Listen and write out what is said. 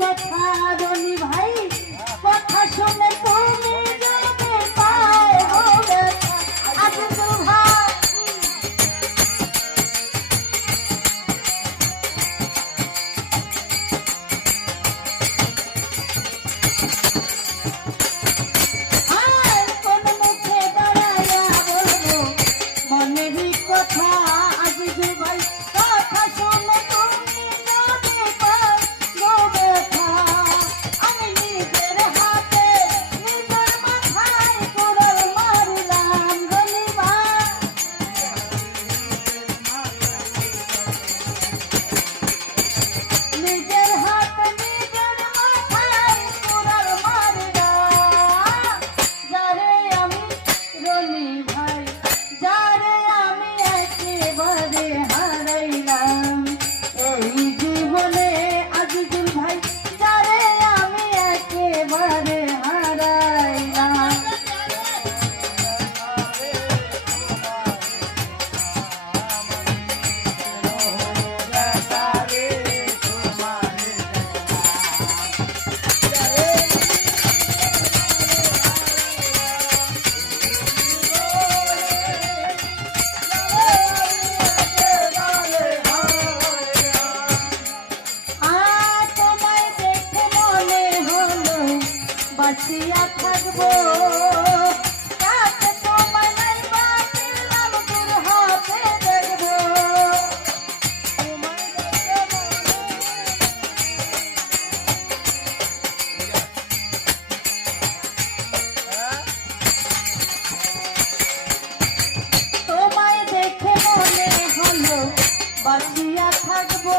কথা রনি ভাই কথা শুনে তুমি যদি পাও হবে আজিজুল ভাই কোন মুখে দাঁড়াইয়া বলবো মনেরই কথা আজিজুল ভাই কথা শুনে তুমি যদি পাও ব্যথা আমি নিজের হাতে নিজের মাথায় কুড়াল মারলাম রনি ভাই নিজের হাতে নিজের মাথায় কুড়াল মারলাম যারে আমি রনি ভাই যারে আমি একেবারে হারাইলাম এই জীবনে আজিজুল ভাই যারে আমি একেবারে হারাইলাম তোমায় দেখে মনে হলো বাঁচিয়া থাকবো কাছে তোমায় নাই বাঁচিলাম দূর হাতে দেখবো তোমায় দেখে মনে হলো বাঁচিয়া থাকবো